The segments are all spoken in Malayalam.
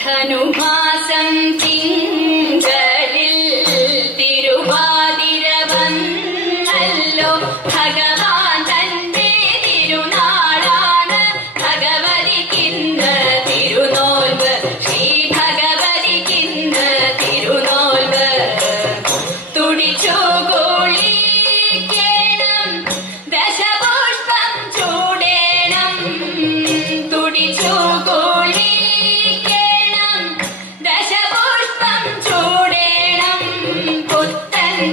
ധനുമാസം തിങ്കളിൽ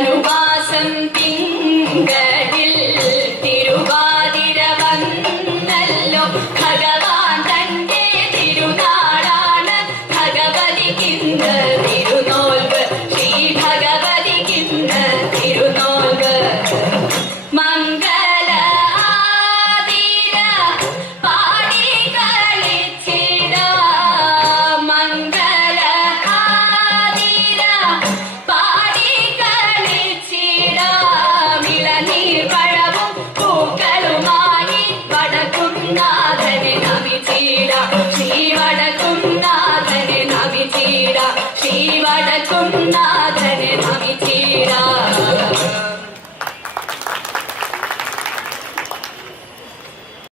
ധനുവാസം തിങ്കളിൽ వడకున్నా ధరణి చీరా